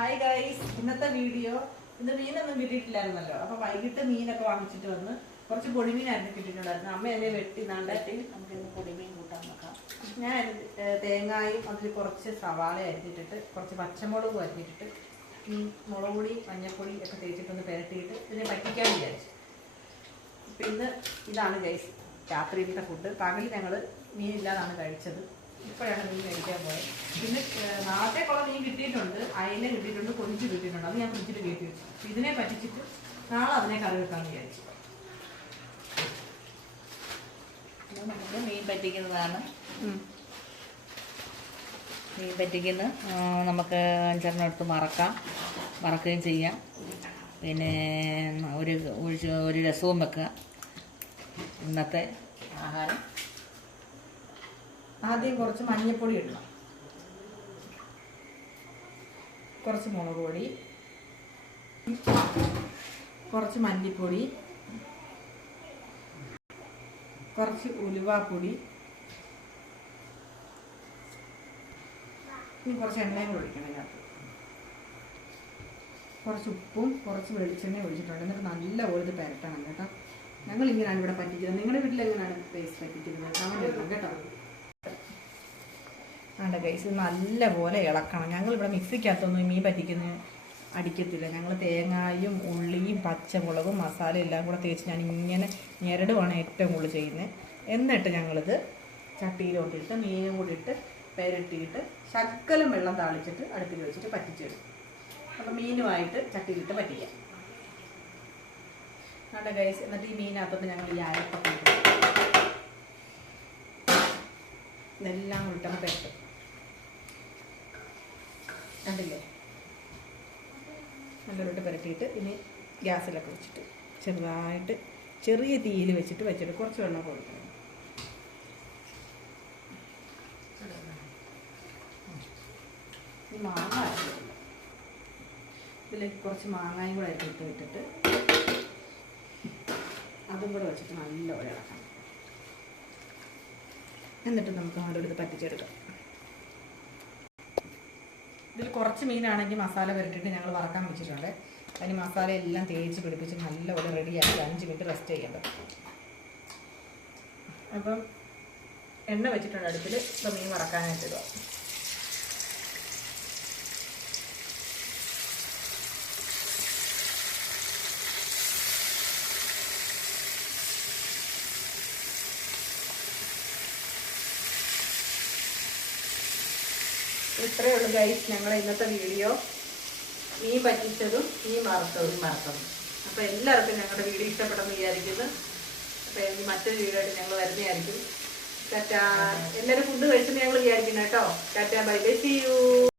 Hi guys, ഇന്നത്തെ video ഇന്ന് മീനൊന്നും കിട്ടിയിട്ടില്ലായിരുന്നല്ലോ. അപ്പൊ വൈകിട്ട് മീനൊക്കെ വാങ്ങിച്ചിട്ട് വന്ന് കുറച്ച് പൊടിമീനായിരുന്നു കിട്ടിയിട്ടുണ്ടായിരുന്നു. അമ്മ എന്നെ വെട്ടി നാണ്ടായിട്ട് നമുക്ക് ഇന്ന് പൊടിമീൻ കൂട്ടാൻ നോക്കാം. ഞാൻ തേങ്ങായും അതിൽ കുറച്ച് സവാള അരിഞ്ഞിട്ടിട്ട് കുറച്ച് പച്ചമുളകും അരിഞ്ഞിട്ടിട്ട് ഈ മുളക് പൊടി മഞ്ഞൾപ്പൊടി ഒക്കെ തേച്ചിട്ടൊന്ന് പുരട്ടിയിട്ട് ഇതിനെ പറ്റിക്കാൻ വിചാരിച്ചു. പിന്നെ ഇതാണ് ഗൈസ് രാത്രിയിലത്തെ ഫുഡ്. പകൽ ഞങ്ങൾ മീനില്ലാതാണ് കഴിച്ചത്. ഇപ്പോഴാണ് മീൻ കഴിക്കാൻ പോയത്. പിന്നെ നാളത്തേക്കുള്ള മീൻ കിട്ടിയിട്ടുണ്ട്, അയില കിട്ടിയിട്ടുണ്ട്, കൊഞ്ച് കിട്ടിയിട്ടുണ്ട്. അത് ഞാൻ ഫ്രിഡ്ജിൽ കയറ്റി വെച്ചു. ഇതിനെ പറ്റിച്ചിട്ട് നാളെ അതിനെ കറി വെക്കാമെന്ന് വിചാരിച്ചു. നമുക്ക് മീൻ പറ്റിക്കുന്നതാണ്. മീൻ പറ്റിക്കുന്ന നമുക്ക് 5 എടുത്ത് വറക്കുകയും ചെയ്യാം. പിന്നെ ഒരു രസവും വെക്കുക. ഇന്നത്തെ ആഹാരം. ആദ്യം കുറച്ച് മഞ്ഞൾപ്പൊടി ഇടണം, കുറച്ച് മുളക് പൊടി, കുറച്ച് മല്ലിപ്പൊടി, കുറച്ച് ഉലുവാപ്പൊടി, ഇനി കുറച്ച് എണ്ണയും കൂടെ ഒഴിക്കണം. ഇതിനകത്ത് കുറച്ച് ഉപ്പും കുറച്ച് വെളിച്ചെണ്ണയും ഒഴിച്ചിട്ടുണ്ട്. എന്നിട്ട് നല്ല ഓരോ പുരട്ടണം കേട്ടോ. ഞങ്ങളിങ്ങനെയാണ് ഇവിടെ പറ്റിക്കുന്നത്. നിങ്ങളുടെ വീട്ടിൽ എങ്ങനെയാണ് പേസ്റ്റ് പറ്റിക്കുന്നത്? കമന്റ് ചെയ്യണം കേട്ടോ. ആണ്ട ഗൈസ്, നല്ല പോലെ ഇളക്കണം. ഞങ്ങളിവിടെ മിക്സിക്കകത്തൊന്നും മീൻ പറ്റിക്കുന്ന അടിക്കത്തില്ല. ഞങ്ങൾ തേങ്ങായും ഉള്ളിയും പച്ചമുളകും മസാല എല്ലാം കൂടെ തേച്ച് ഞാൻ ഇങ്ങനെ ഞെരടുവാണ് ഏറ്റവും കൂടുതൽ ചെയ്യുന്നത്. എന്നിട്ട് ഞങ്ങളിത് ചട്ടിയിലോട്ടിട്ട് മീനും കൂടി ഇട്ട് പെരട്ടിയിട്ട് ശകലം വെള്ളം താളിച്ചിട്ട് അടുപ്പിൽ വെച്ചിട്ട് പറ്റിച്ചിടും. അപ്പം മീനുമായിട്ട് ചട്ടിയിലിട്ട് പറ്റിക്കാം. ആണ്ട ഗൈസ്, എന്നിട്ട് ഈ മീനകത്തോട്ട് ഞങ്ങൾ ഈ അരപ്പൊക്കെ ഇതെല്ലാം കൂടി ഇട്ടപ്പോൾ പെട്ടും കണ്ടില്ലേ. നല്ലൊരിട്ട് പുരട്ടിയിട്ട് ഇനി ഗ്യാസിലൊക്കെ വെച്ചിട്ട് ചെറുതായിട്ട് ചെറിയ തീയിൽ വെച്ചിട്ട് കുറച്ച് വെള്ളം കൊടുക്കണം. ഈ മാങ്ങ അരച്ചിട്ടില്ല, ഇതിലേക്ക് കുറച്ച് മാങ്ങായും കൂടെ ഇട്ടിട്ട് അതും കൂടെ വെച്ചിട്ട് നല്ലപോലെ ഇളക്കണം. എന്നിട്ട് നമുക്ക് നടുവെടുത്ത് പറ്റിച്ചെടുക്കാം. ഇതിൽ കുറച്ച് മീനാണെങ്കിൽ മസാല പുരട്ടിയിട്ട് ഞങ്ങൾ വറക്കാൻ വെച്ചിട്ടുണ്ട്. അതിന് മസാല എല്ലാം തേച്ച് പിടിപ്പിച്ച് നല്ലപോലെ റെഡിയാക്കി 5 മിനിറ്റ് റെസ്റ്റ് ചെയ്യേണ്ടത്. അപ്പം എണ്ണ വെച്ചിട്ടുണ്ട് അടുപ്പിൽ. ഇപ്പം മീൻ വറക്കാനായിട്ട് ഇടുക. ഇത്രയേ ഉള്ളൂ ഗൈസ് ഞങ്ങളുടെ ഇന്നത്തെ വീഡിയോ. മീൻ പറ്റിച്ചതും മീൻ വറുത്തതും. അപ്പോൾ എല്ലാവർക്കും ഞങ്ങളുടെ വീഡിയോ ഇഷ്ടപ്പെട്ടെന്ന് വിചാരിക്കുന്നു. അപ്പോൾ ഇനി മറ്റൊരു വീഡിയോ ആയിട്ട് ഞങ്ങൾ വരുന്നതായിരിക്കും. ടാറ്റാ. എല്ലാവരും ഫുഡ് കഴിച്ചെന്ന് ഞങ്ങൾ വിചാരിക്കുന്നു കേട്ടോ. ടാറ്റാ, ബൈ ബൈ, സീ യു.